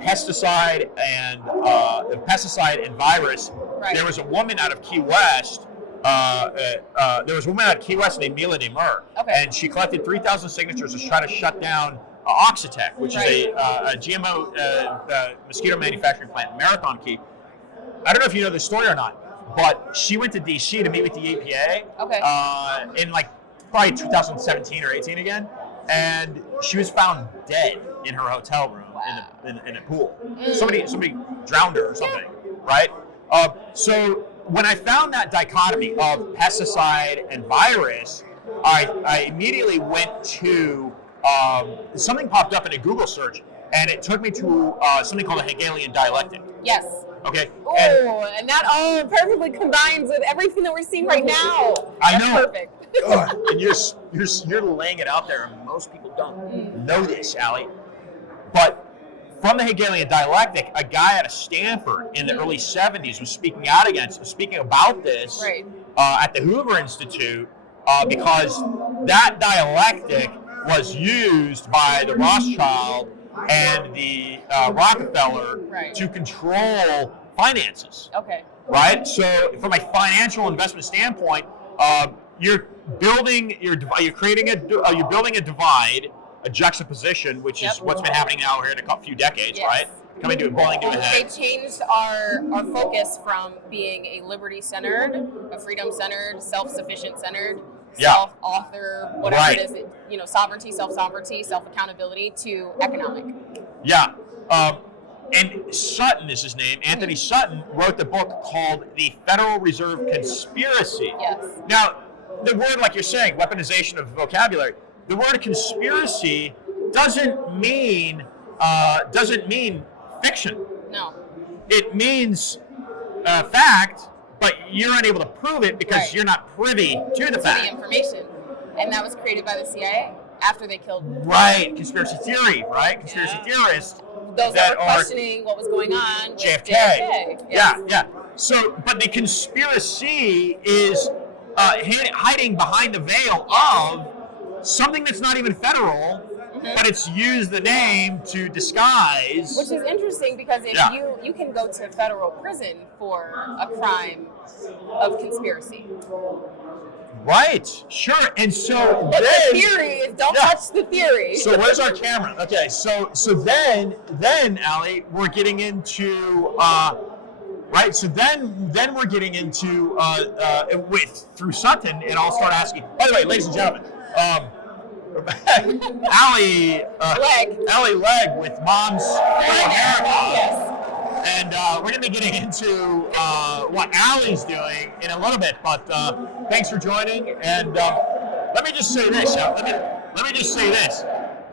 pesticide and virus. Right. There was a woman out of Key West. Named Mila de Mer, okay. and she collected 3,000 signatures to try to shut down Oxitec, which is a GMO mosquito manufacturing plant in Marathon Key. I don't know if you know this story or not, but she went to D.C. to meet with the EPA in like probably 2017 or 18 again, and she was found dead in her hotel room in a pool. Somebody drowned her or something, right? So when I found that dichotomy of pesticide and virus, I immediately went to something popped up in a Google search, and it took me to something called a Hegelian dialectic. Yes. Okay. Oh, and that all perfectly combines with everything that we're seeing right now. I know. Perfect. And you're laying it out there, and most people don't know this, Allie. But from the Hegelian dialectic, a guy out of Stanford in the early 70s was speaking about this at the Hoover Institute because that dialectic was used by the Rothschild and the Rockefeller to control finances. Okay. Right? So from a financial investment standpoint, you're building a divide, a juxtaposition, which is what's been happening now here in a few decades, right? Coming to a boiling to a head. They changed our focus from being a liberty-centered, a freedom-centered, self-sufficient-centered, self-author, whatever it is, sovereignty, self-accountability, to economic. Yeah. And Sutton is his name. Anthony Sutton wrote the book called The Federal Reserve Conspiracy. Yes. Now, the word, like you're saying, weaponization of vocabulary, the word conspiracy doesn't mean fiction. No. It means fact, but you're unable to prove it because you're not privy to the fact. The information. And that was created by the CIA after they killed... Right, conspiracy theory, right? Conspiracy theorists. Those that were questioning what was going on with JFK. Yeah. So, but the conspiracy is hiding behind the veil of something that's not even federal, but it's used the name to disguise. Which is interesting because if you can go to federal prison for a crime of conspiracy. Right, sure. And so but the theory is don't touch the theory. So where's our camera? Okay, so then Allie, we're getting into right. So then we're getting into through Sutton, and I'll start asking. By the way, ladies and gentlemen, Allie Legge with Moms for America. Yes. And we're going to be getting into what Allie's doing in a little bit, but thanks for joining. And let me just say this. Let me just say this.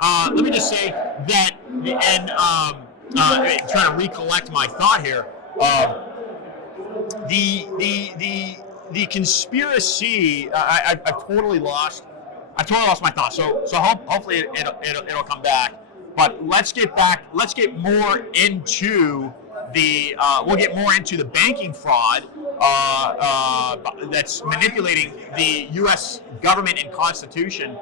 Let me just say that, and trying to recollect my thought here. The conspiracy. I've totally lost my thought. So hopefully it'll come back. But let's get more into we'll get more into the banking fraud that's manipulating the U.S. government and Constitution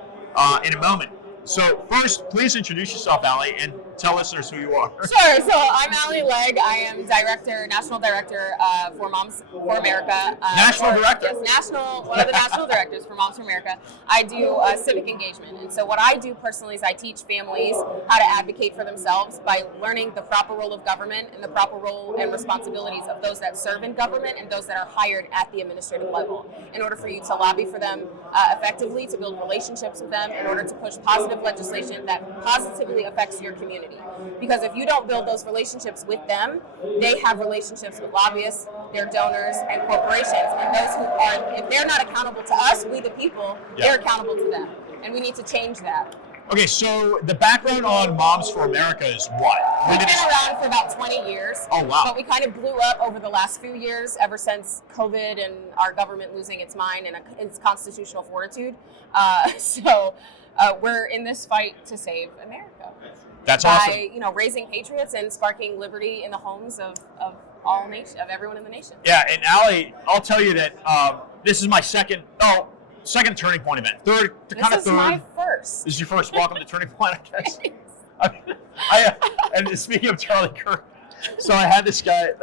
in a moment. So first, please introduce yourself, Allie, and tell listeners who you are. Sure. So I'm Allie Legge. I am national director for Moms for America. National director? Yes, one of the national directors for Moms for America. I do civic engagement. And so what I do personally is I teach families how to advocate for themselves by learning the proper role of government and the proper role and responsibilities of those that serve in government and those that are hired at the administrative level in order for you to lobby for them effectively, to build relationships with them, in order to push positive legislation that positively affects your community. Because if you don't build those relationships with them, they have relationships with lobbyists, their donors, and corporations. And those who are, if they're not accountable to us, we the people, they're accountable to them. And we need to change that. Okay, so the background on Moms for America is what? We've been around for about 20 years. Oh, wow. But we kind of blew up over the last few years, ever since COVID and our government losing its mind and its constitutional fortitude. So we're in this fight to save America. That's awesome. By raising patriots and sparking liberty in the homes of all nation, of everyone in the nation. Yeah, and Allie, I'll tell you that this is my second Turning Point event. Third. This is my first. This is your first. Welcome to Turning Point, I guess. And speaking of Charlie Kirk, so I had this guy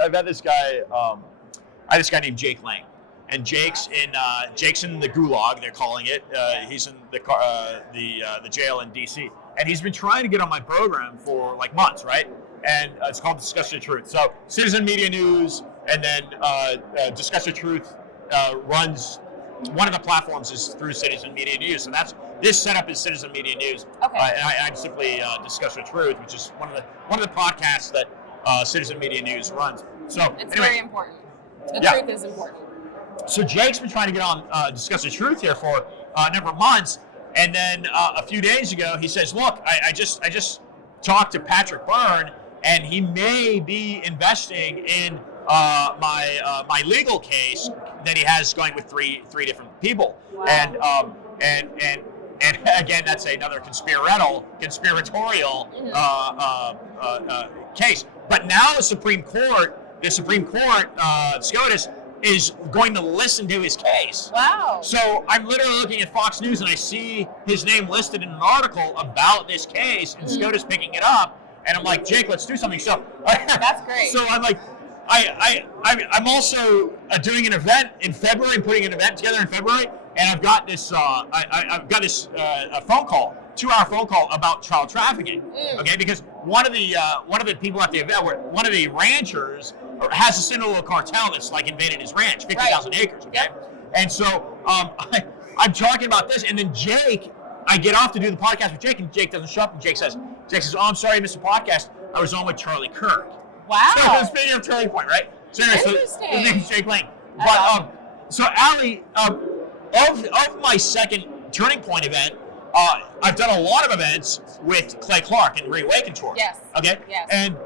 named Jake Lang, and Jake's in the gulag. They're calling it. He's in the jail in D.C. and he's been trying to get on my program for like months, right? And it's called Discuss the Truth. So Citizen Media News, and then Discuss the Truth runs. One of the platforms is through Citizen Media News, so this setup is Citizen Media News. Okay. And I'm simply Discuss the Truth, which is one of the podcasts that Citizen Media News runs. So it's anyway, very important. The truth is important. So Jake's been trying to get on Discuss the Truth here for a number of months, and then a few days ago he says, "Look, I just talked to Patrick Byrne, and he may be investing in my legal case that he has going with three different people." Wow. And again, that's another conspiratorial case. But now the Supreme Court, SCOTUS, is going to listen to his case. Wow. So I'm literally looking at Fox News and I see his name listed in an article about this case, and SCOTUS picking it up, and I'm like, Jake, let's do something. So that's great. So I'm like, I'm also doing an event in February, and putting an event together in February, and I've got this a phone call, 2-hour phone call about child trafficking. Okay, because one of the people at the event, one of the ranchers has a Sinaloa cartel that's like invaded his ranch, 50,000 acres. Okay, and so I'm talking about this, and then Jake, I get off to do the podcast with Jake, and Jake doesn't show up, and Jake says, "Oh, I'm sorry, I missed the podcast. I was on with Charlie Kirk." Wow. So speaking of Turning Point, right? So anyway, so his name's Jake Lang. But so Allie, of my second Turning Point event, I've done a lot of events with Clay Clark and Reawaken Tour. Yes. Okay. Yes. And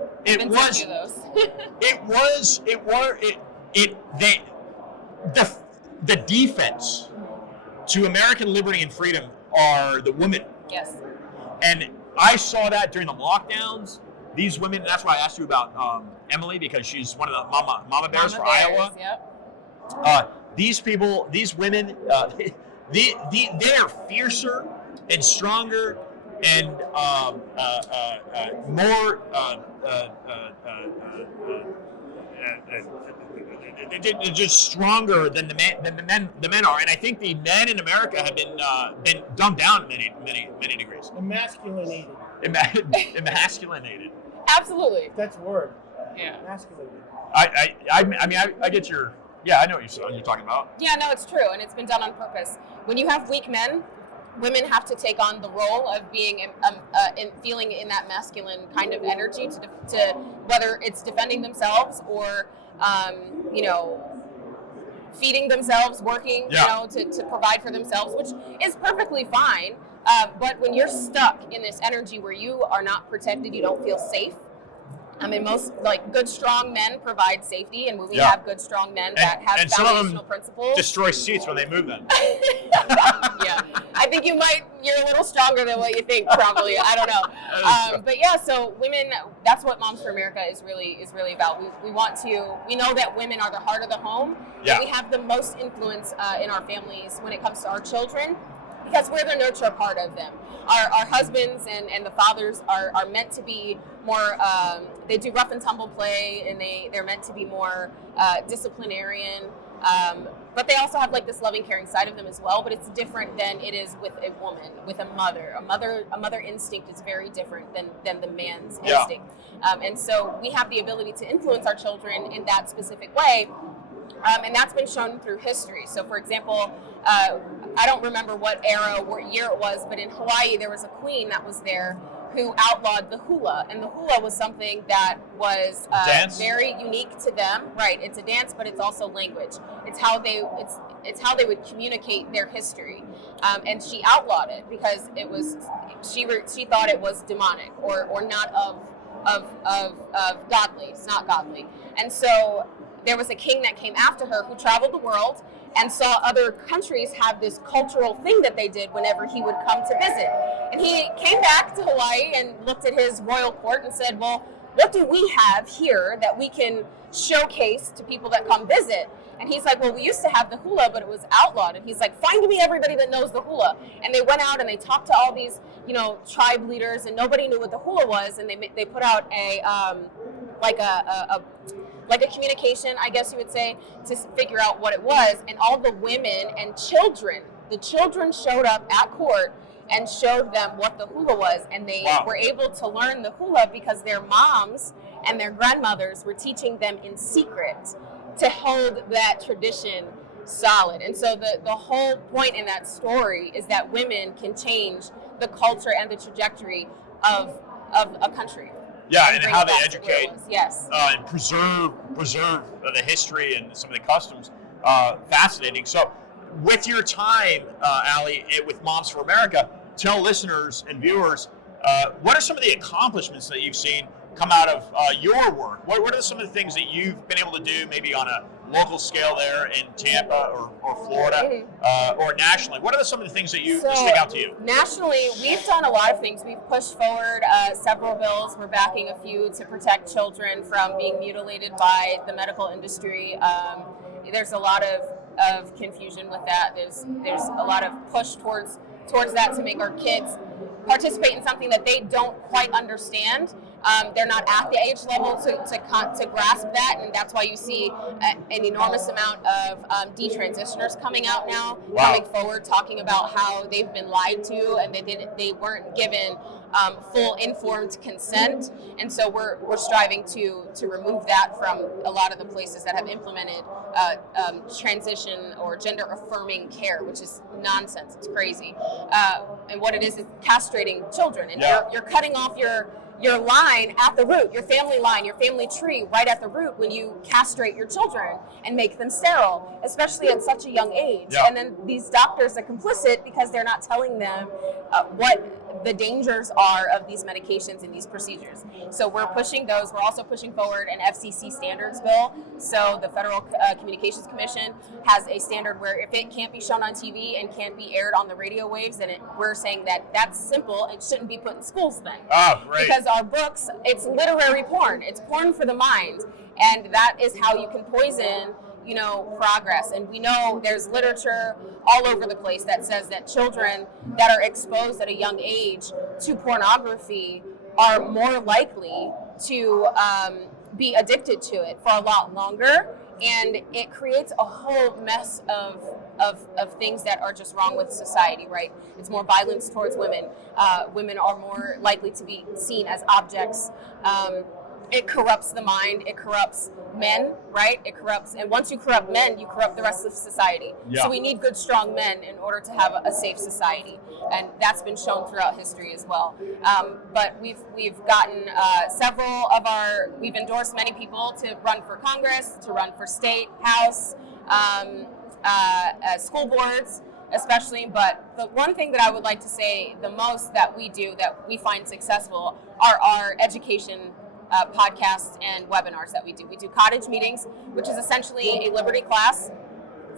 the defense to American liberty and freedom are the women. Yes. And I saw that during the lockdowns. These women, and that's why I asked you about Emily, because she's one of the mama bears for Iowa. Yep. These people, these women, they are fiercer and stronger and more. They're just stronger than the men are, and I think the men in America have been dumbed down in many degrees. Emasculated. Emasculated. Absolutely. That's a word. Yeah. Emasculated. I get your. Yeah, I know what you're talking about. Yeah, no, it's true, and it's been done on purpose. When you have weak men, women have to take on the role of being feeling in that masculine kind of energy to whether it's defending themselves or feeding themselves, working, to provide for themselves, which is perfectly fine. But when you're stuck in this energy where you are not protected, you don't feel safe. I mean, most good, strong men provide safety, and when we have good, strong men that have foundational principles. Destroy seats when they move them. Yeah, I think you're a little stronger than what you think, probably. I don't know. But yeah, so women, that's what Moms for America is really about. We know that women are the heart of the home. Yeah. And we have the most influence in our families when it comes to our children, because we're the nurture part of them. Our husbands and the fathers are meant to be more, they do rough and tumble play, and they're meant to be more disciplinarian, but they also have this loving, caring side of them as well, but it's different than it is with a woman, with a mother. A mother instinct is very different than the man's instinct. And so we have the ability to influence our children in that specific way. And that's been shown through history. So, for example, I don't remember what year it was, but in Hawaii there was a queen that was there who outlawed the hula, and the hula was something that was very unique to them. Right? It's a dance, but it's also language. It's how they would communicate their history. And she outlawed it because it was she thought it was demonic or not of godly. It's not godly, and so. There was a king that came after her who traveled the world and saw other countries have this cultural thing that they did whenever he would come to visit. And he came back to Hawaii and looked at his royal court and said, well, what do we have here that we can showcase to people that come visit? And he's like, well, we used to have the hula, but it was outlawed. And he's like, find me everybody that knows the hula. And they went out and they talked to all these, tribe leaders, and nobody knew what the hula was. And they put out like a communication, I guess you would say, to figure out what it was. And all the women and children, the children showed up at court and showed them what the hula was. And they were able to learn the hula because their moms and their grandmothers were teaching them in secret to hold that tradition solid. And so the whole point in that story is that women can change the culture and the trajectory of a country. Yeah, and how they educate, yes, and preserve the history and some of the customs. Fascinating. So, with your time, Allie, with Moms for America, tell listeners and viewers what are some of the accomplishments that you've seen come out of your work? What are some of the things that you've been able to do, maybe on a local scale there in Tampa or Florida, or nationally? What are some of the things that stick out to you? Nationally, we've done a lot of things. We've pushed forward several bills. We're backing a few to protect children from being mutilated by the medical industry. There's a lot of confusion with that. There's a lot of push towards that to make our kids participate in something that they don't quite understand. They're not at the age level to grasp that, and that's why you see an enormous amount of detransitioners coming out now, coming forward, talking about how they've been lied to and they weren't given full informed consent. And so we're striving to remove that from a lot of the places that have implemented transition or gender affirming care, which is nonsense. It's crazy. And what it is castrating children, and you're cutting off your line at the root, your family line, your family tree right at the root when you castrate your children and make them sterile, especially at such a young age. Yeah. And then these doctors are complicit because they're not telling them what the dangers are of these medications and these procedures. So we're pushing those. We're also pushing forward an FCC standards bill. So the Federal Communications Commission has a standard where if it can't be shown on TV and can't be aired on the radio waves, then we're saying that that's simple. It shouldn't be put in schools then. Oh, great. Because our books, it's literary porn. It's porn for the mind. And that is how you can poison progress. And we know there's literature all over the place that says that children that are exposed at a young age to pornography are more likely to be addicted to it for a lot longer. And it creates a whole mess of things that are just wrong with society, right? It's more violence towards women. Women are more likely to be seen as objects. It corrupts the mind. It corrupts men, right? And once you corrupt men, you corrupt the rest of society. Yeah. So we need good, strong men in order to have a safe society, and that's been shown throughout history as well. But we've gotten we've endorsed many people to run for Congress, to run for state, house, school boards, especially. But the one thing that I would like to say the most that we do that we find successful are our education podcasts and webinars that we do. We do cottage meetings, which is essentially a liberty class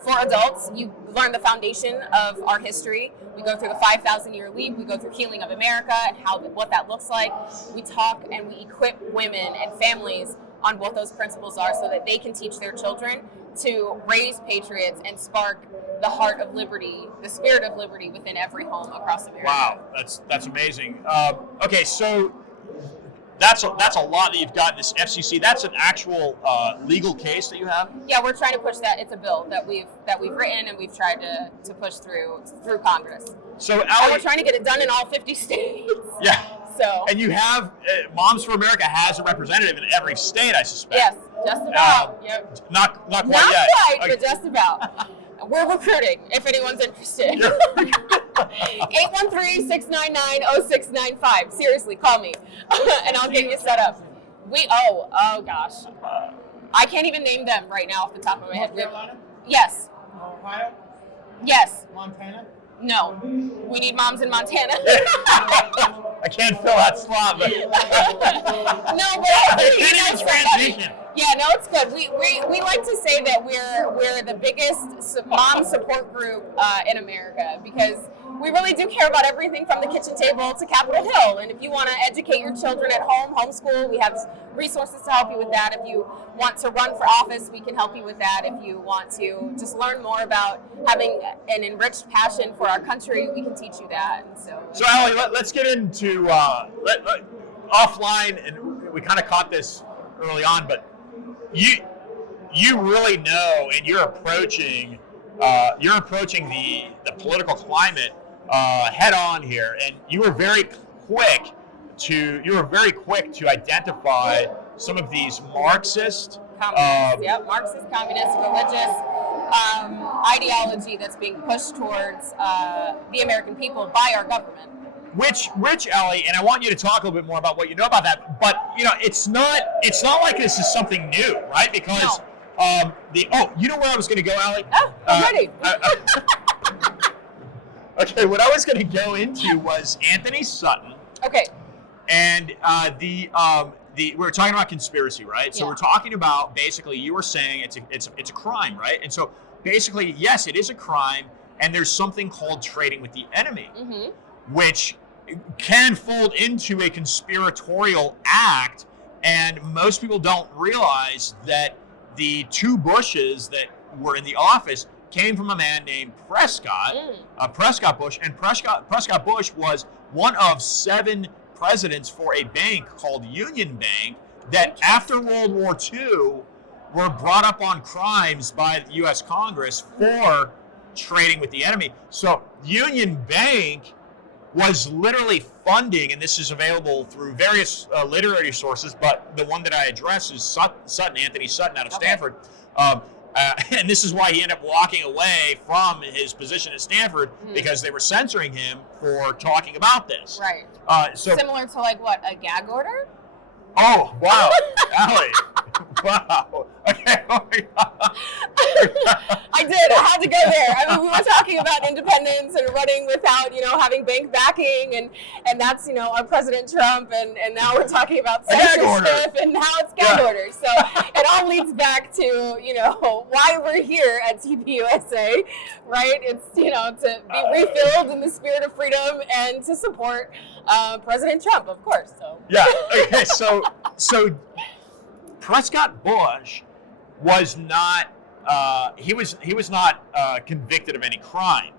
for adults. You learn the foundation of our history. We go through the 5,000-year leap. We go through healing of America and what that looks like. We talk and we equip women and families on what those principles are so that they can teach their children to raise patriots and spark the heart of liberty, the spirit of liberty within every home across America. Wow, that's amazing. Okay, so that's a lot that you've got in this FCC. That's an actual legal case that you have? Yeah, we're trying to push that. It's a bill that we've written and we've tried to push through Congress. So, and we're trying to get it done in all 50 states. Yeah. So. And you have Moms for America has a representative in every state, I suspect. Yes, just about. Yep. Not quite yet. Not quite, but just about. We're recruiting if anyone's interested. 813-699-0695. Seriously, call me and I'll get you set up. Oh gosh. I can't even name them right now off the top of my head. North Carolina? Yes. Ohio? Yes. Montana? No. We need moms in Montana. I can't fill that slot, but no, but transition. Yeah, no, it's good. We like to say that we're the biggest mom support group in America, because we really do care about everything from the kitchen table to Capitol Hill. And if you want to educate your children at home, homeschool, we have resources to help you with that. If you want to run for office, we can help you with that. If you want to just learn more about having an enriched passion for our country, we can teach you that. And so Allie, let's get into offline, and we kind of caught this early on, but you really know, and you're approaching the political climate head on here, and you were very quick to identify some of these Marxist, Marxist, communist, religious ideology that's being pushed towards the American people by our government. Which, Ellie, and I want you to talk a little bit more about what you know about that. But it's not like this is something new, right? Because you know where I was going to go, Ellie? Oh, I'm ready. Okay, what I was going to go into was Anthony Sutton. Okay. And we were talking about conspiracy, right? So we're talking about, basically, you were saying it's a crime, right? And so basically, yes, it is a crime, and there's something called trading with the enemy, which can fold into a conspiratorial act, and most people don't realize that the two Bushes that were in the office came from a man named Prescott Bush, and Prescott Bush was one of 7 presidents for a bank called Union Bank that after World War II were brought up on crimes by the U.S. Congress for trading with the enemy. So Union Bank was literally funding, and this is available through various literary sources, but the one that I address is Anthony Sutton out of Stanford. And this is why he ended up walking away from his position at Stanford, because they were censoring him for talking about this. Right. Similar to a gag order? Oh, wow. Allie. Wow. Okay. Oh my God. I did. I had to go there. I mean, we were talking about independence and running without, having bank backing, and that's, President Trump, and now we're talking about censorship, and now it's gag orders. So it all leads back to, why we're here at TPUSA, right? It's, to be refilled in the spirit of freedom and to support President Trump, of course. So. Yeah. Okay. So Prescott Bush was not he was not convicted of any crime.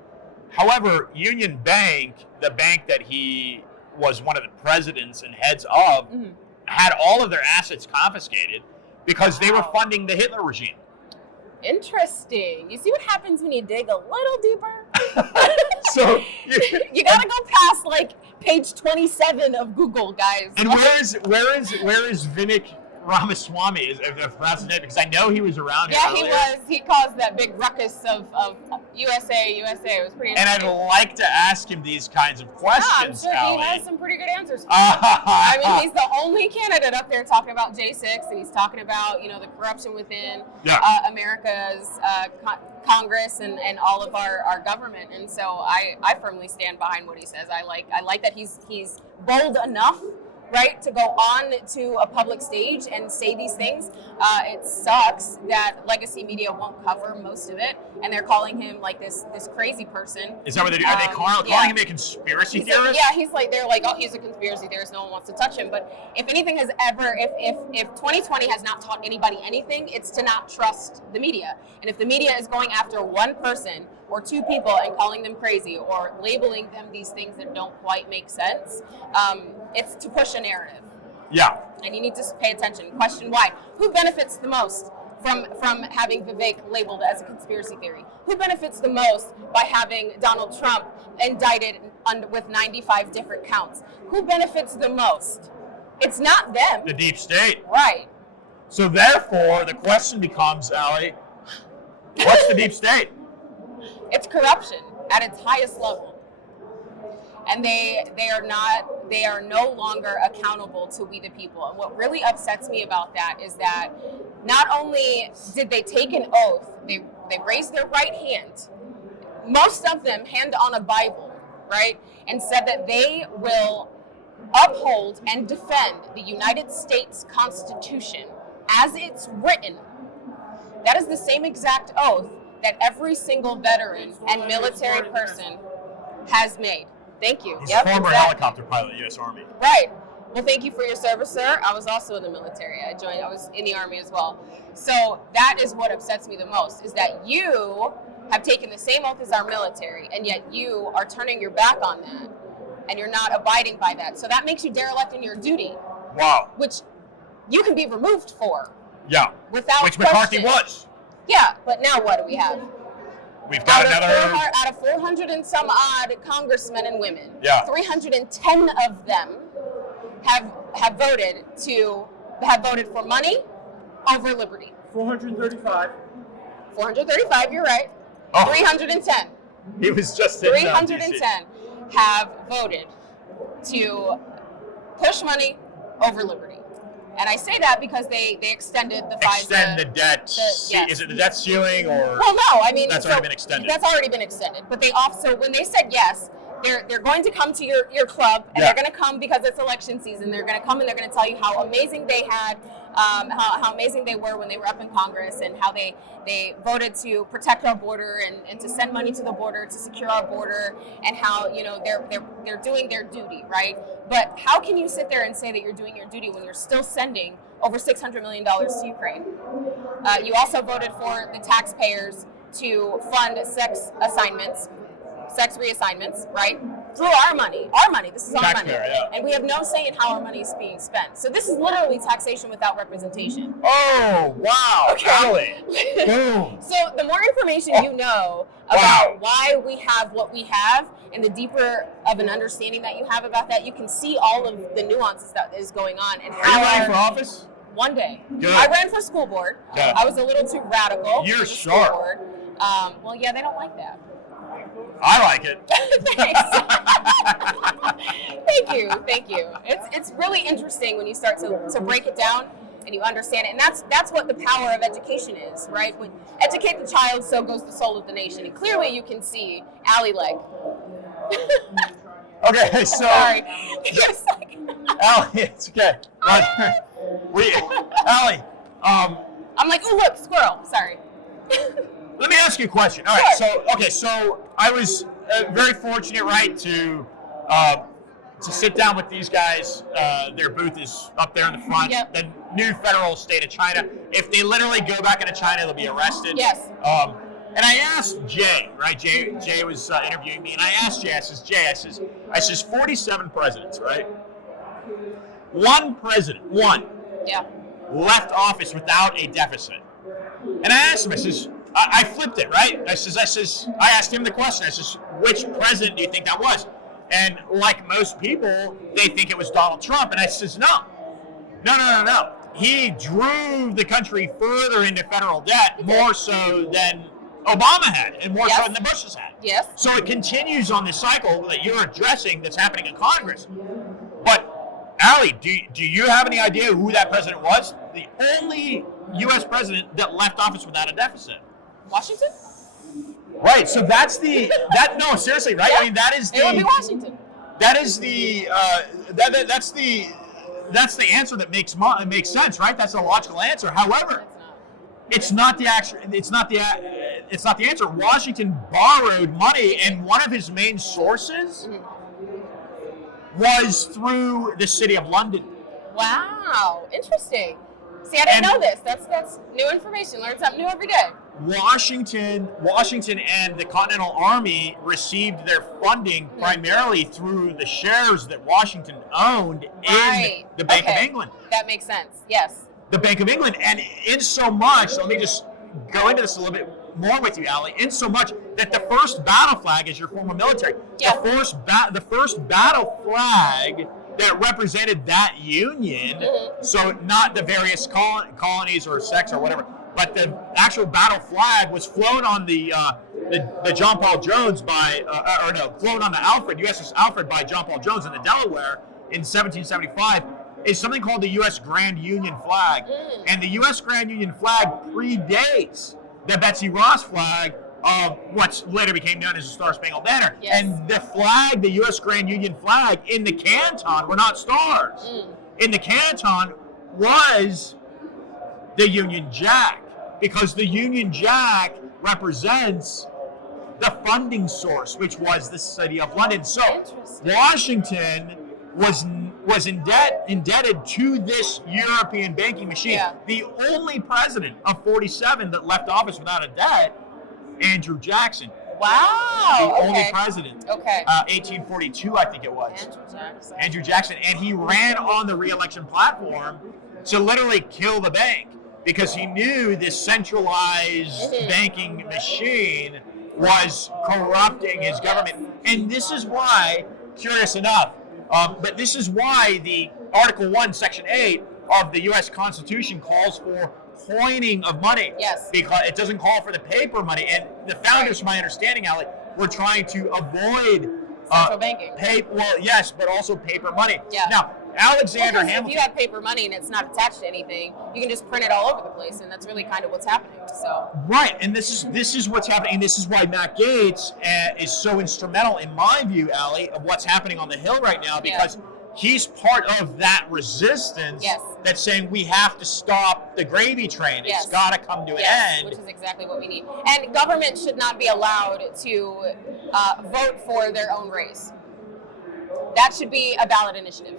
However, Union Bank, the bank that he was one of the presidents and heads of, had all of their assets confiscated because they were funding the Hitler regime. Interesting. You see what happens when you dig a little deeper? So you gotta go past page 27 of Google, guys. And where is Vivek Ramaswamy is president, because I know he was around here earlier. He was. He caused that big ruckus of USA. It was pretty interesting. And I'd like to ask him these kinds of questions, I'm sure Allie. he has some pretty good answers for I mean, he's the only candidate up there talking about J6, and he's talking about, the corruption within America's Congress and all of our government. And so I firmly stand behind what he says. I like that he's bold enough, right, to go on to a public stage and say these things. It sucks that legacy media won't cover most of it, and they're calling him this crazy person. Is that what they do? Are they calling him a conspiracy theorist? They're like, oh, he's a conspiracy theorist, no one wants to touch him. But if anything has if 2020 has not taught anybody anything, it's to not trust the media. And if the media is going after one person or 2 people and calling them crazy or labeling them these things that don't quite make sense, it's to push a narrative. Yeah. And you need to pay attention. Question why. Who benefits the most from having Vivek labeled as a conspiracy theory? Who benefits the most by having Donald Trump indicted with 95 different counts? Who benefits the most? It's not them. The deep state. Right. So therefore, the question becomes, Allie, what's the deep state? It's corruption at its highest level. And they are no longer accountable to we the people. And what really upsets me about that is that not only did they take an oath, they raised their right hand, most of them hand on a Bible, right, and said that they will uphold and defend the United States Constitution as it's written, that is the same exact oath that every single veteran and military person has made. Thank you. He's a former helicopter pilot, U.S. Army. Right. Well, thank you for your service, sir. I was also in the military. I was in the Army as well. So that is what upsets me the most, is that you have taken the same oath as our military, and yet you are turning your back on that, and you're not abiding by that. So that makes you derelict in your duty. Wow. Which you can be removed for. Yeah. Without Which question. McCarthy was. Yeah, but now what do we have? We've got Out of 400 and some odd congressmen and women, 310 of them have voted for money over liberty. 435. 435, you're right. Oh. 310. He was just 310 have voted to push money over liberty. And I say that because they extended the FISA. Extend the debt. Yes. Is it the debt ceiling or? Well, no. I mean, that's already been extended. That's already been extended. But they also, when they said yes, they're going to come to your club, and they're going to come because it's election season. They're going to come and they're going to tell you how amazing they had, how amazing they were when they were up in Congress, and how they voted to protect our border and to send money to the border to secure our border, and how they're doing their duty, right? But how can you sit there and say that you're doing your duty when you're still sending over $600 million to Ukraine? You also voted for the taxpayers to fund sex reassignments, right? Through our money. This is our money. Yeah. And we have no say in how our money is being spent. So this is literally taxation without representation. Oh, wow. Okay. Boom. So the more information you know about why we have what we have, and the deeper of an understanding that you have about that, you can see all of the nuances that is going on. And Are you running for office? One day. Good. I ran for school board. Good. I was a little too radical. You're for the sharp. School board. Well, yeah, they don't like that. I like it. Thanks. Thank you. It's really interesting when you start to break it down and you understand it. And that's what the power of education is, right? When educate the child, so goes the soul of the nation. And clearly you can see Legge. Okay, so Sorry. Allie, it's okay. Allie, I'm like, oh look, squirrel. Sorry. let me ask you a question. All right, so I was very fortunate, right, to sit down with these guys. Their booth is up there in the front. Yep. The new federal state of China. If they literally go back into China, they'll be arrested. Yes. And I asked Jay, right? Jay was interviewing me, and I asked Jay. I says 47 presidents, right? One president, Yeah. left office without a deficit. And I asked him, I flipped it, right? I asked him the question. I says, which president do you think that was? And like most people, they think it was Donald Trump. And I says, no. He drove the country further into federal debt, more so than Obama had, and more so than the Bushes had. Yes. So it continues on this cycle that you're addressing that's happening in Congress. But, Allie, do you have any idea who that president was? The only U.S. president that left office without a deficit. Washington? Right, so no, seriously, right? Yeah. I mean, that is It would be Washington. That is that's the answer that makes sense, right? That's a logical answer. However, it's not the answer. Washington borrowed money, and one of his main sources was through the city of London. Wow, interesting. See, I didn't know this. That's new information. Learn something new every day. Washington and the Continental Army received their funding primarily through the shares that Washington owned in the Bank of England. That makes sense. Yes. The Bank of England, and in so much, let me just go into this a little bit more with you, Allie, in so much that the first battle flag is your former military. Yeah. The first battle flag that represented that union, so not the various colonies or sects or whatever, but the actual battle flag was flown on the John Paul Jones flown on the USS Alfred by John Paul Jones in the Delaware in 1775, is something called the U.S. Grand Union flag. And the U.S. Grand Union flag predates the Betsy Ross flag of what later became known as the Star Spangled Banner. Yes. And the flag, the U.S. Grand Union flag in the canton were not stars. In the canton was the Union Jack, because the Union Jack represents the funding source, which was the City of London. So Washington was indebted to this European banking machine. Yeah. The only president of 47 that left office without a debt, Andrew Jackson. Wow. The only president. Okay. 1842, I think it was. Andrew Jackson. And he ran on the re-election platform to literally kill the bank because he knew this centralized banking machine was corrupting his government. And this is why, curious enough, but this is why the Article 1, Section 8 of the U.S. Constitution calls for coining of money. Yes. Because it doesn't call for the paper money. And the founders, from my understanding, Allie, were trying to avoid central banking. Well, yes, but also paper money. Yeah. Now, Alexander Hamilton. If you have paper money and it's not attached to anything, you can just print it all over the place, and that's really kind of what's happening. So. Right, and this is what's happening, and this is why Matt Gaetz is so instrumental, in my view, Allie, of what's happening on the Hill right now, because he's part of that resistance that's saying we have to stop the gravy train. It's got to come to an end. Which is exactly what we need. And government should not be allowed to vote for their own race. That should be a ballot initiative.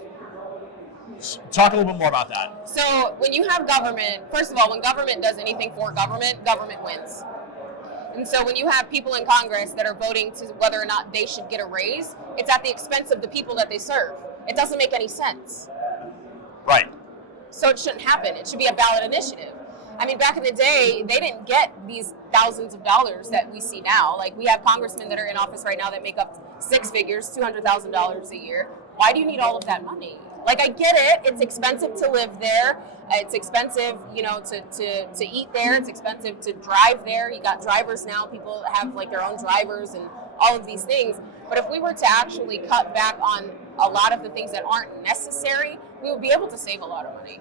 Talk a little bit more about that. So when you have government, first of all, when government does anything for government, government wins. And so when you have people in Congress that are voting to whether or not they should get a raise, it's at the expense of the people that they serve. It doesn't make any sense. Right. So it shouldn't happen. It should be a ballot initiative. I mean, back in the day, they didn't get these thousands of dollars that we see now. Like, we have congressmen that are in office right now that make up six figures, $200,000 a year. Why do you need all of that money? Like, I get it. It's expensive to live there. It's expensive, you know, to eat there. It's expensive to drive there. You got drivers now. People have, like, their own drivers and all of these things. But if we were to actually cut back on a lot of the things that aren't necessary, we would be able to save a lot of money.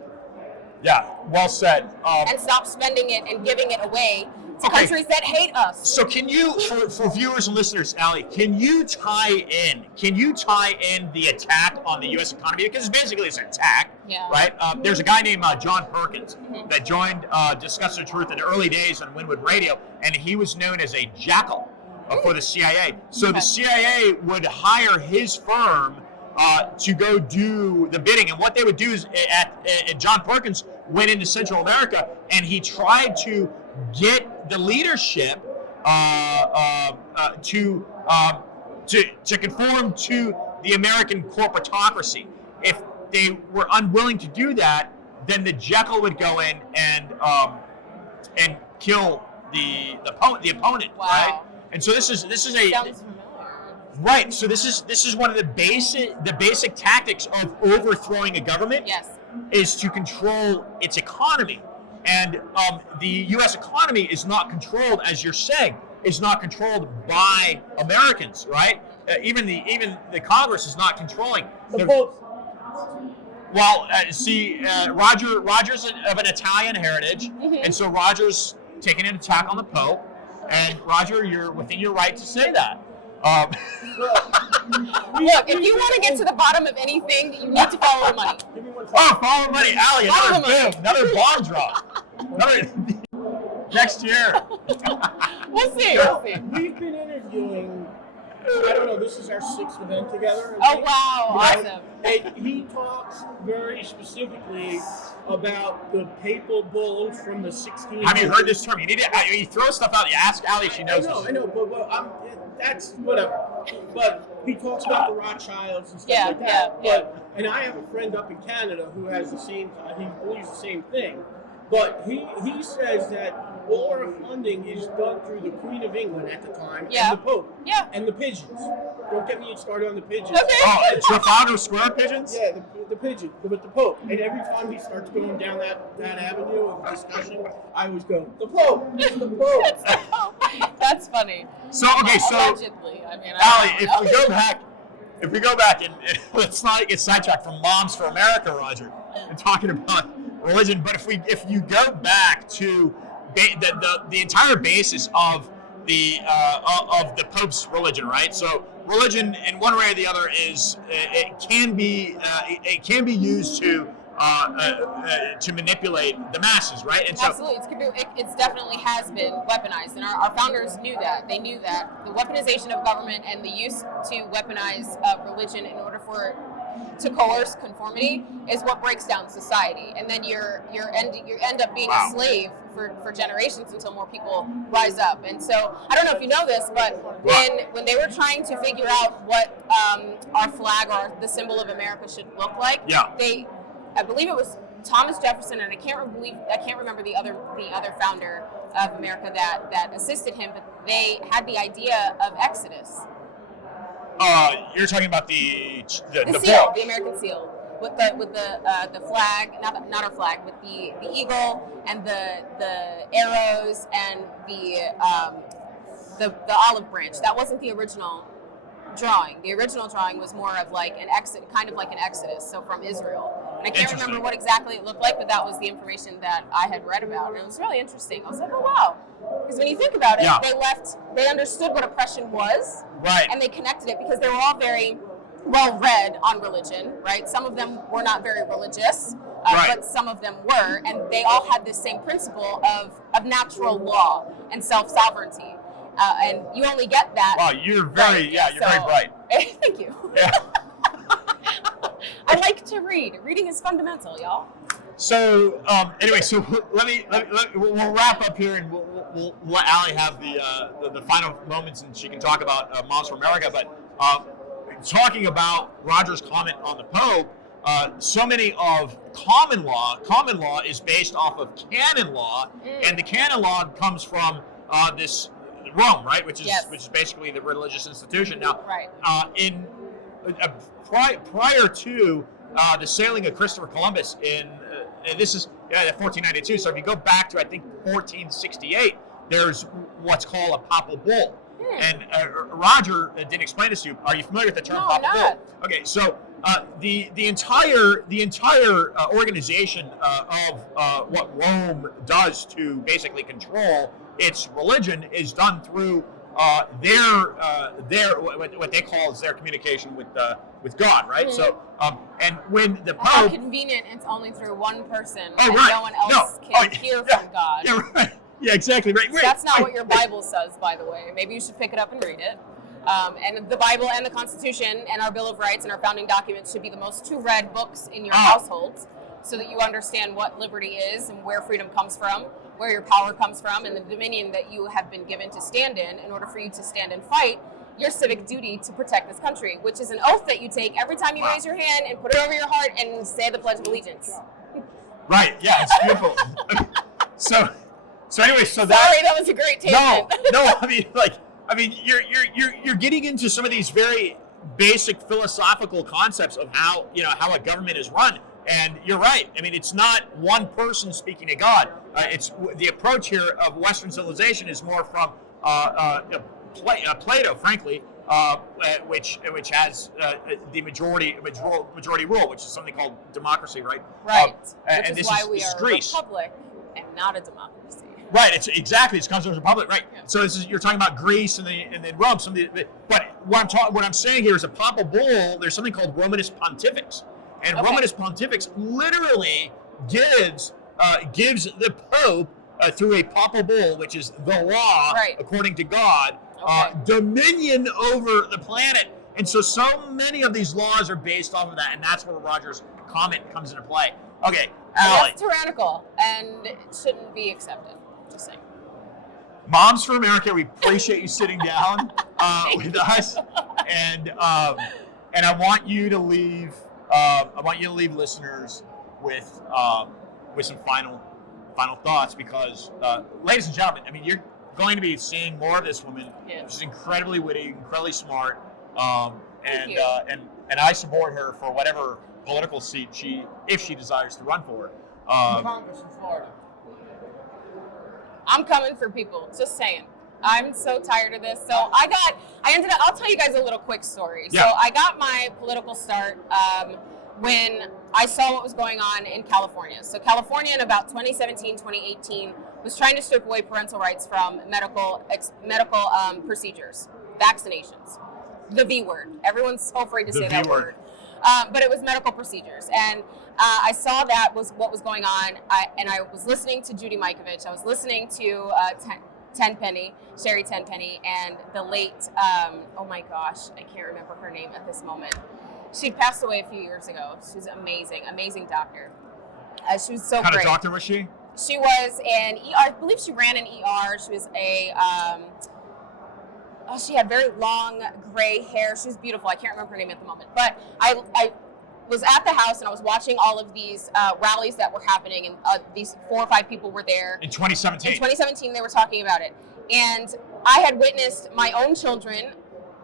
Yeah, well said. And stop spending it and giving it away to countries that hate us. So can you, for viewers and listeners, Allie, can you tie in the attack on the U.S. economy? Because basically it's an attack, right? There's a guy named John Perkins that joined Discuss the Truth in the early days on Winwood Radio, and he was known as a jackal for the CIA. So the CIA would hire his firm to go do the bidding. And what they would do is, John Perkins went into Central America, and he tried to get the leadership to conform to the American corporatocracy. If they were unwilling to do that, then the Jekyll would go in and kill the opponent, right? And so this is a right. So this is one of the basic tactics of overthrowing a government. Is to control its economy. And the U.S. economy is not controlled, as you're saying, is not controlled by Americans, right? Even the Congress is not controlling. Well, Roger's of an Italian heritage, and so Roger's taking an attack on the Pope. And Roger, you're within your right to say that. Look, if you want to get to the bottom of anything, you need to follow the money. Follow money, Allie. Another bomb drop. Next year. We'll see. We've been interviewing. I don't know. This is our 6th event together. Oh wow! Awesome. And he talks very specifically about the papal bulls from the 1600s. Have you heard this term? You need to. You throw stuff out. You ask Allie. She knows. I know. But that's whatever. But he talks about the Rothschilds and stuff like that. And I have a friend up in Canada who has the same. He believes the same thing. But he says that all our funding is done through the Queen of England at the time and the Pope and the pigeons. Don't get me started on the pigeons. Oh, Trafalgar Square pigeons? Yeah, the pigeon with the Pope. And every time he starts going down that avenue of discussion, I always go, the Pope, the Pope. That's funny. So allegedly, I mean, Allie, if we go back and let's not get sidetracked from Moms for America, Roger, and talking about religion, but if you go back to the entire basis of the Pope's religion, right? So religion, in one way or the other, is it can be used to to manipulate the masses, right? And so, absolutely, it definitely has been weaponized, and our founders knew that. They knew that the weaponization of government and the use to weaponize religion in order to coerce conformity is what breaks down society, and then you end up being a slave for generations until more people rise up. And so I don't know if you know this, but when they were trying to figure out what our flag or the symbol of America should look like, I believe it was Thomas Jefferson, and I can't remember the other founder of America that assisted him, but they had the idea of Exodus. You're talking about the seal, the American seal, with the flag, not our flag, with the eagle and the arrows and the olive branch. That wasn't the original drawing. The original drawing was more of like an exodus, so from Israel. And I can't remember what exactly it looked like, but that was the information that I had read about, and it was really interesting. I was like, oh wow, because when you think about it, they understood what oppression was, right, and they connected it because they were all very well read on religion, right? Some of them were not very religious, but some of them were, and they all had this same principle of natural law and self-sovereignty. And you only get that. Wow, you're very, very bright. Thank you. Yeah. I like to read. Reading is fundamental, y'all. So anyway, so we'll wrap up here, and we'll let Allie have the final moments, and she can talk about Moms for America. But talking about Roger's comment on the Pope, so many of common law is based off of canon law, and the canon law comes from this Rome, right? Which is basically the religious institution. Now, prior to the sailing of Christopher Columbus and this is 1492. So if you go back to I think 1468, there's what's called a papal bull. And Roger didn't explain this to you. Are you familiar with the term papal bull? Okay, so the entire organization of what Rome does to basically control its religion is done through their what they call is their communication with God, right? So and when the Pope, how convenient, it's only through one person and no one else can hear from God. Yeah, right. Yeah, exactly. Right. That's not what your Bible says, by the way. Maybe you should pick it up and read it. And the Bible and the Constitution and our Bill of Rights and our founding documents should be the most read books in your households, so that you understand what liberty is and where freedom comes from, where your power comes from, and the dominion that you have been given to stand in order for you to stand and fight your civic duty to protect this country, which is an oath that you take every time you raise your hand and put it over your heart and say the Pledge of Allegiance. Right. Yeah, it's beautiful. So anyway, sorry, that was a great tangent. No. I mean, you're getting into some of these very basic philosophical concepts of how a government is run. And you're right. I mean, it's not one person speaking to God. It's the approach here of Western civilization is more from Plato, frankly, which has the majority rule, which is something called democracy, right? Right. And which is this why we is are Greece. a republic and not a democracy. Right. It's exactly. It's constitutional republic. Right. Yeah. So you're talking about Greece and then Rome. But what I'm saying here is a papal bull. There's something called Romanus Pontifex. And Romanus Pontifex literally gives the Pope, through a papal bull, which is the law, according to God, dominion over the planet. And so many of these laws are based off of that, and that's where Roger's comment comes into play. Okay, Allie. That's tyrannical, and it shouldn't be accepted. Just saying. Moms for America, we appreciate you sitting down with us, and I want you to leave. Listeners with some final thoughts, because, ladies and gentlemen, I mean, you're going to be seeing more of this woman. Yeah. She's incredibly witty, incredibly smart, and I support her for whatever political seat if she desires to run for. Congress in Florida. I'm coming for people. Just saying. I'm so tired of this. So I'll tell you guys a little quick story. Yeah. So I got my political start when I saw what was going on in California. So California in about 2017, 2018 was trying to strip away parental rights from medical procedures, vaccinations. The V word. Everyone's so afraid to say that word. but it was medical procedures. And I saw that was what was going on, and I was listening to Judy Mikovits. I was listening to Sherry Tenpenny, and the late, oh my gosh, I can't remember her name at this moment. She passed away a few years ago. She was amazing, amazing doctor. She was so What kind great. of doctor was she? She was an ER, I believe she ran an ER. She was a, she had very long gray hair. She was beautiful. I can't remember her name at the moment. But I was at the house and I was watching all of these rallies that were happening, and these 4 or 5 people were there. In 2017. In 2017, they were talking about it. And I had witnessed my own children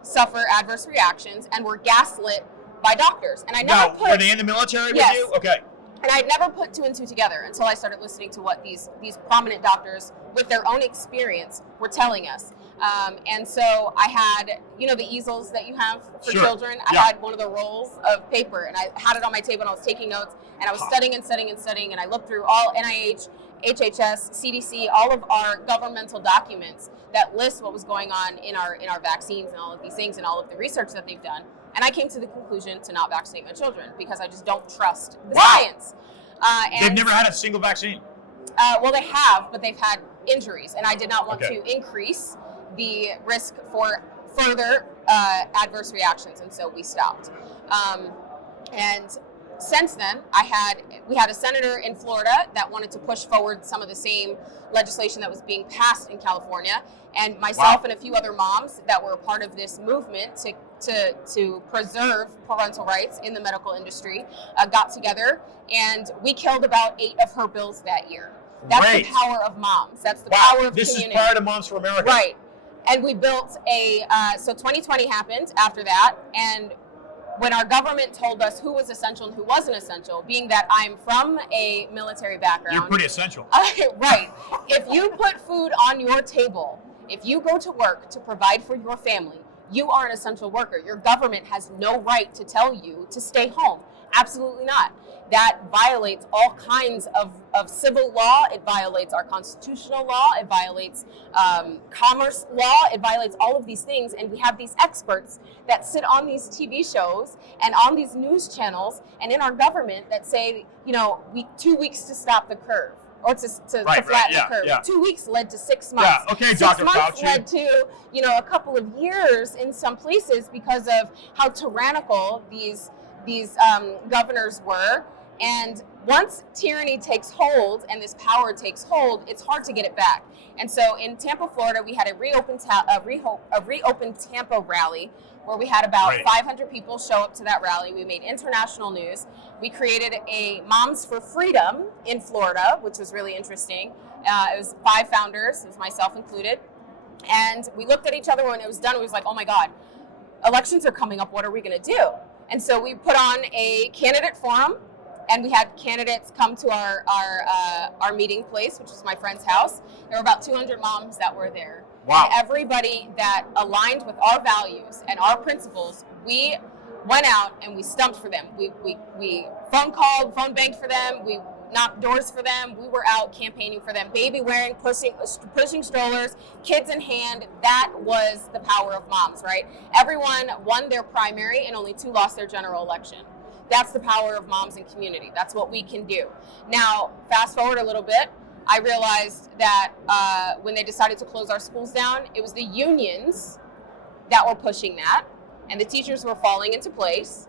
suffer adverse reactions and were gaslit by doctors. And I never were they in the military with Yes. you? Okay. And I'd never put 2 and 2 together until I started listening to what these prominent doctors with their own experience were telling us. And so I had, the easels that you have for Sure. children. I Yeah. had one of the rolls of paper, and I had it on my table, and I was taking notes, and I was studying, and I looked through all NIH, HHS, CDC, all of our governmental documents that list what was going on in our vaccines and all of these things and all of the research that they've done. And I came to the conclusion to not vaccinate my children because I just don't trust the science. They've never had a single vaccine. Well, they have, but they've had injuries, and I did not want Okay. to increase the risk for further adverse reactions, and so we stopped. And since then, we had a senator in Florida that wanted to push forward some of the same legislation that was being passed in California, and myself and a few other moms that were a part of this movement to preserve parental rights in the medical industry got together, and we killed about 8 of her bills that year. That's Great. the power of moms. That's the power of This community. is prior to Moms for America. Right. And we built so 2020 happened after that, and when our government told us who was essential and who wasn't essential, being that I'm from a military background. You're pretty essential. Right. If you put food on your table, if you go to work to provide for your family, you are an essential worker. Your government has no right to tell you to stay home. Absolutely not. That violates all kinds of civil law. It violates our constitutional law. It violates commerce law. It violates all of these things. And we have these experts that sit on these TV shows and on these news channels and in our government that say, 2 weeks to stop the curve. Or to flatten the curve. Yeah. 2 weeks led to 6 months. Yeah, okay, 6 Dr. months Fauci. led to, a couple of years in some places because of how tyrannical these governors were. And once tyranny takes hold and this power takes hold, it's hard to get it back. And so in Tampa, Florida, we had a reopened Tampa rally where we had about 500 people show up to that rally. We made international news. We created a Moms for Freedom in Florida, which was really interesting. It was 5 founders, it was myself included. And we looked at each other when it was done. We was like, oh my God, elections are coming up. What are we going to do? And so we put on a candidate forum, and we had candidates come to our meeting place, which was my friend's house. There were about 200 moms that were there. Wow. And everybody that aligned with our values and our principles, we went out and we stumped for them. We phone banked for them. We knocked doors for them. We were out campaigning for them, baby wearing, pushing strollers, kids in hand. That was the power of moms, right? Everyone won their primary and only 2 lost their general election. That's the power of moms and community. That's what we can do. Now, fast forward a little bit, I realized that when they decided to close our schools down, it was the unions that were pushing that, and the teachers were falling into place,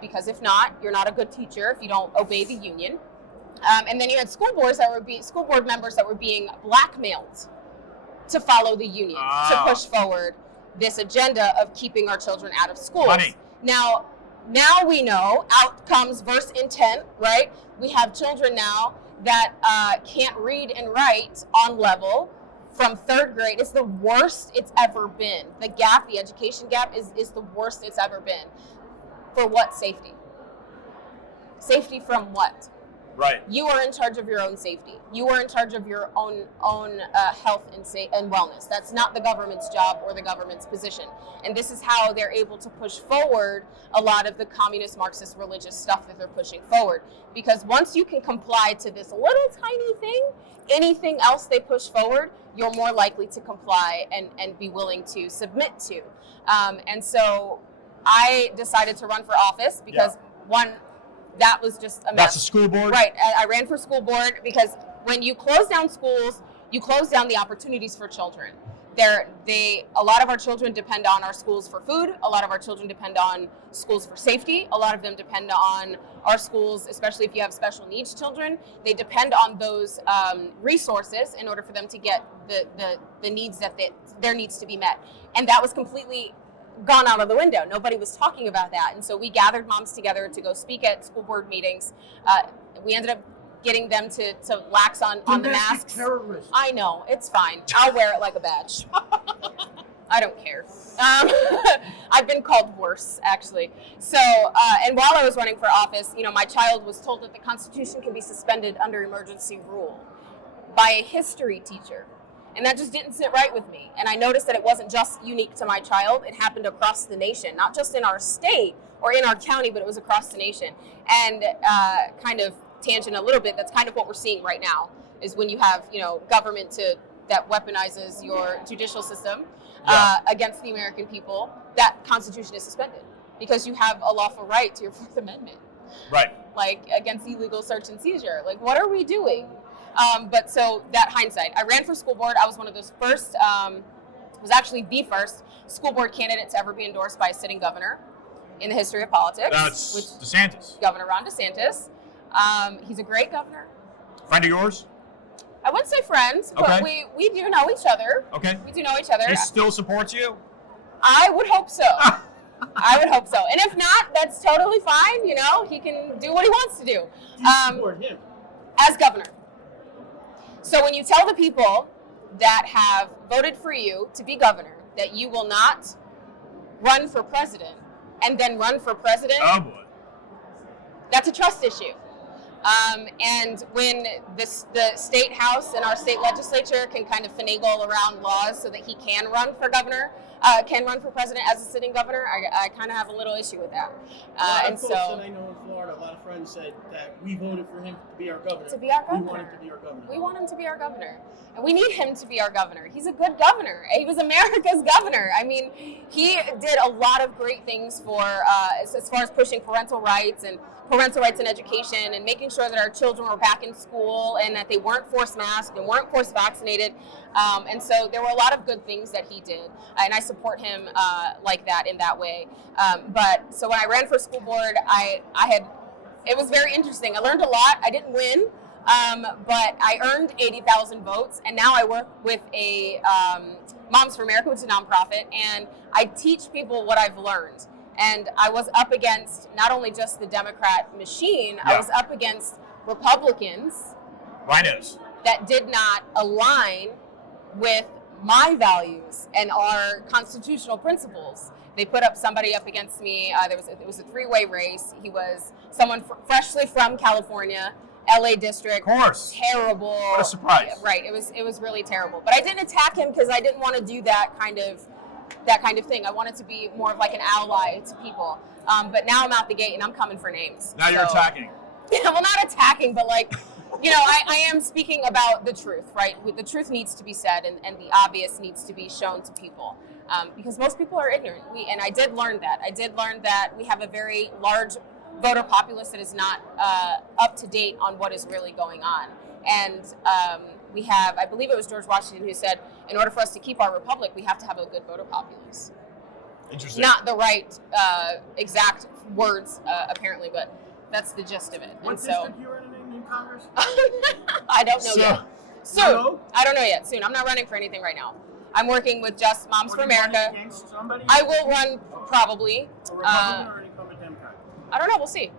because if not, you're not a good teacher if you don't obey the union. And then you had school board members that were being blackmailed to follow the union, to push forward this agenda of keeping our children out of schools. Money. Now we know outcomes versus intent, right? We have children now that can't read and write on level from 3rd grade. It's the worst it's ever been. The education gap is the worst it's ever been. For what? Safety. Safety from what? Right. You are in charge of your own safety. You are in charge of your own health and wellness. That's not the government's job or the government's position. And this is how they're able to push forward a lot of the communist, Marxist, religious stuff that they're pushing forward. Because once you can comply to this little tiny thing, anything else they push forward, you're more likely to comply and be willing to submit to. And so I decided to run for office because that was just a mess. That's the school board? Right. I ran for school board because when you close down schools, you close down the opportunities for children. A lot of our children depend on our schools for food. A lot of our children depend on schools for safety. A lot of them depend on our schools, especially if you have special needs children. They depend on those resources in order for them to get the needs that their needs to be met. And that was completely gone out of the window. Nobody was talking about that. And so we gathered moms together to go speak at school board meetings. We ended up getting them to lax on the masks. Terrorist. I know, it's fine. I'll wear it like a badge. I don't care. I've been called worse, actually. So, and while I was running for office, my child was told that the Constitution can be suspended under emergency rule by a history teacher. And that just didn't sit right with me. And I noticed that it wasn't just unique to my child. It happened across the nation, not just in our state or in our county, but it was across the nation. And kind of tangent a little bit, that's kind of what we're seeing right now, is when you have, government that weaponizes your judicial system against the American people, that Constitution is suspended because you have a lawful right to your Fourth Amendment. Right. Like against illegal search and seizure. Like, what are we doing? But so that hindsight, I ran for school board. I was one of those first, was actually the first school board candidate to ever be endorsed by a sitting governor in the history of politics. That's which DeSantis. Governor Ron DeSantis. He's a great governor. Friend of yours? I wouldn't say friends, but we do know each other. Okay. We do know each other. He still supports you? I would hope so. I would hope so. And if not, that's totally fine. He can do what he wants to do. You support him. As governor. So when you tell the people that have voted for you to be governor that you will not run for president and then run for president, Oh boy. that's a trust issue. And when the state house and our state legislature can kind of finagle around laws so that he can run for governor, can run for president as a sitting governor, I kind of have a little issue with that. A lot of folks that I know in Florida, a lot of friends said that we voted for him to be our governor. To be our governor. We want him to be our governor. We want him to be our governor. And we need him to be our governor. He's a good governor. He was America's governor. I mean, he did a lot of great things for, as far as pushing parental rights and education and making sure that our children were back in school and that they weren't forced masked and weren't forced vaccinated. And so there were a lot of good things that he did. And I support him like that in that way. But so when I ran for school board, it was very interesting. I learned a lot. I didn't win, but I earned 80,000 votes. And now I work with a Moms for America, which is a nonprofit, and I teach people what I've learned. And I was up against not only just the Democrat machine, I was up against Republicans Rhinos. that did not align with my values and our constitutional principles. They put up somebody up against me. It was a three-way race. He was someone freshly from California, LA district. Of course. Terrible. What a surprise. Right. It was really terrible. But I didn't attack him because I didn't want to do that kind of thing. I wanted to be more of like an ally to people. But now I'm out the gate and I'm coming for names. Now you're attacking. Yeah, well, not attacking, but like, I am speaking about the truth, right? The truth needs to be said and the obvious needs to be shown to people. Because most people are ignorant. And I did learn that. I did learn that we have a very large voter populace that is not up to date on what is really going on. And we have, I believe it was George Washington who said, in order for us to keep our republic, we have to have a good voter populace. Interesting. Not the right exact words, apparently, but that's the gist of it. What district you running in Congress? I don't know yet. Soon. No? I don't know yet. Soon. I'm not running for anything right now. I'm working with just Moms for America. Against somebody? I will run probably. A Republican or an incumbent Democrat? I don't know. We'll see.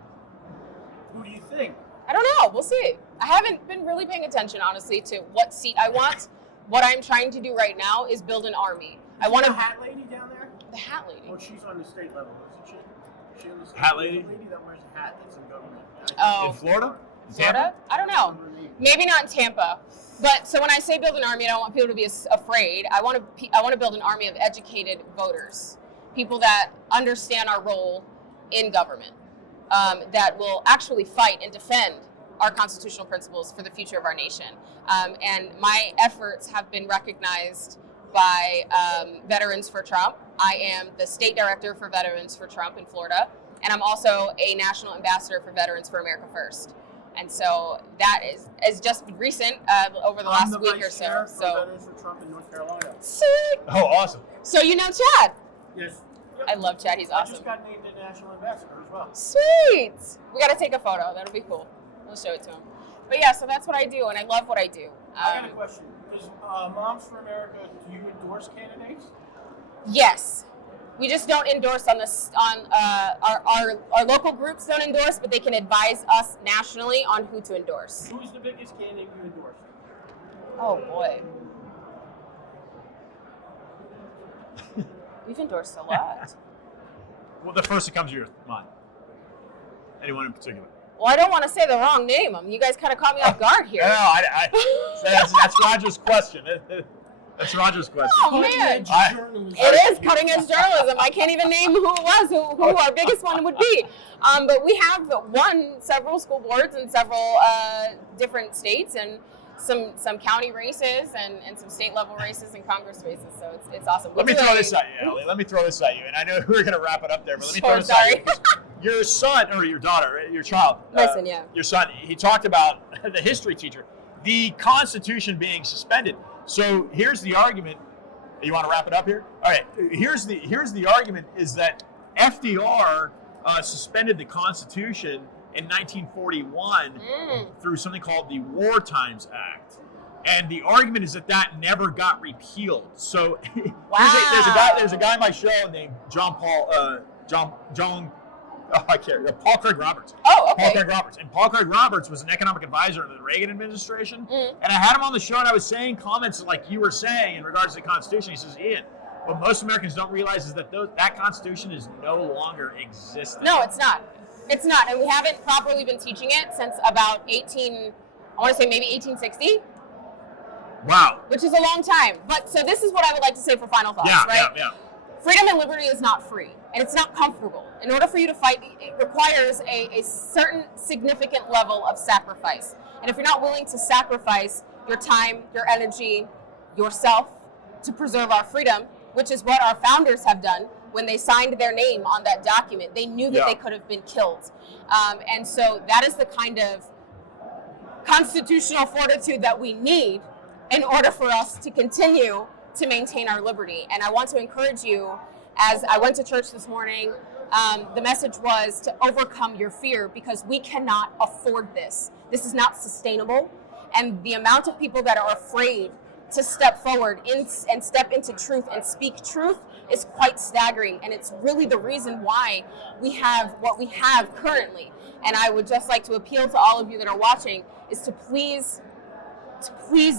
Who do you think? I don't know. We'll see. I haven't been really paying attention, honestly, to what seat I want. What I'm trying to do right now is build an army. I want the to. hat lady down there? The hat lady. Oh, she's on the state level, isn't she? She on the state Hat level? lady? The lady that wears a hat that's in government. Oh. In Florida? Florida? I don't know. Maybe not in Tampa. But so when I say build an army, I don't want people to be afraid. I want to build an army of educated voters, people that understand our role in government, that will actually fight and defend our constitutional principles for the future of our nation. And my efforts have been recognized by Veterans for Trump. I am the state director for Veterans for Trump in Florida. And I'm also a national ambassador for Veterans for America First. And so that is just recent, over the last week or so. Veterans for Trump in North Carolina. Sweet. Oh, awesome. So you know Chad? Yes. I love Chad. He's I awesome. just got named a national ambassador as well. Sweet. We got to take a photo. That'll be cool. We'll show it to him. But yeah, so that's what I do, and I love what I do. I got a question. Does Moms for America, do you endorse candidates? Yes. We just don't endorse on this. Our local groups don't endorse, but they can advise us nationally on who to endorse. Who's the biggest candidate you endorse? Oh boy. We've endorsed a lot. Well, the first that comes to your mind. Anyone in particular? Well, I don't want to say the wrong name. You guys kind of caught me off guard here. No, that's Roger's question. That's Roger's question. Oh man, Journalism. it is cutting edge journalism. I can't even name who it was, who our biggest one would be. But we have won several school boards in several different states, and some county races and some state level races and Congress races. So it's awesome. Let me throw this at you, Ellie. Let me throw this at you. And I know we're going to wrap it up there, but let me throw this at you. Your son, or your daughter, your child. Listen, yeah. Your son, he talked about the history teacher, the Constitution being suspended. So here's the argument. You want to wrap it up here? All right. Here's the argument is that FDR suspended the Constitution in 1941 through something called the War Times Act. And the argument is that never got repealed. So there's a guy on my show named Paul Craig Roberts. Oh, okay. Paul Craig Roberts. And Paul Craig Roberts was an economic advisor in the Reagan administration. And I had him on the show, and I was saying comments like you were saying in regards to the Constitution. He says, Ian, what most Americans don't realize is that that Constitution is no longer existing. No, it's not. It's not. And we haven't properly been teaching it since about 1860. Wow. Which is a long time. But so this is what I would like to say for final thoughts, right? Yeah. Freedom and liberty is not free, and it's not comfortable. In order for you to fight, it requires a certain significant level of sacrifice. And if you're not willing to sacrifice your time, your energy, yourself to preserve our freedom, which is what our founders have done when they signed their name on that document, they knew that they could have been killed. And so that is the kind of constitutional fortitude that we need in order for us to continue to maintain our liberty. And I want to encourage you, as I went to church this morning, the message was to overcome your fear, because we cannot afford this. This is not sustainable. And the amount of people that are afraid to step forward and step into truth and speak truth is quite staggering. And it's really the reason why we have what we have currently. And I would just like to appeal to all of you that are watching is to please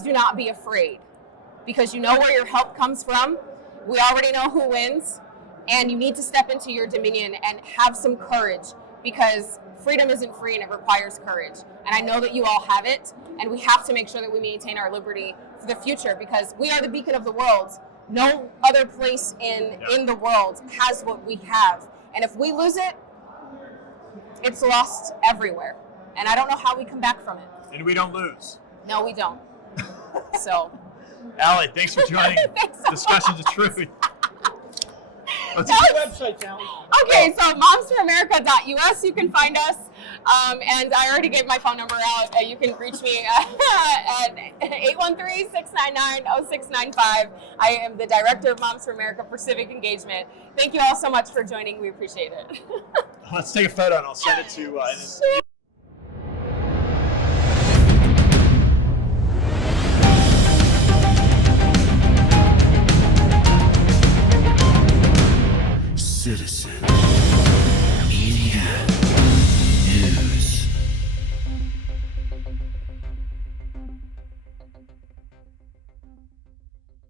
do not be afraid, because you know where your help comes from. We already know who wins, and you need to step into your dominion and have some courage, because freedom isn't free and it requires courage. And I know that you all have it, and we have to make sure that we maintain our liberty for the future, because we are the beacon of the world. No other place in the world has what we have. And if we lose it, it's lost everywhere. And I don't know how we come back from it. And we don't lose. No, we don't. So, Allie, thanks for joining Discussions of Truth. What's your website, Allie? Okay, so momsforamerica.us, you can find us. And I already gave my phone number out. You can reach me at 813-699-0695. I am the Director of Moms for America for Civic Engagement. Thank you all so much for joining. We appreciate it. Let's take a photo and I'll send it to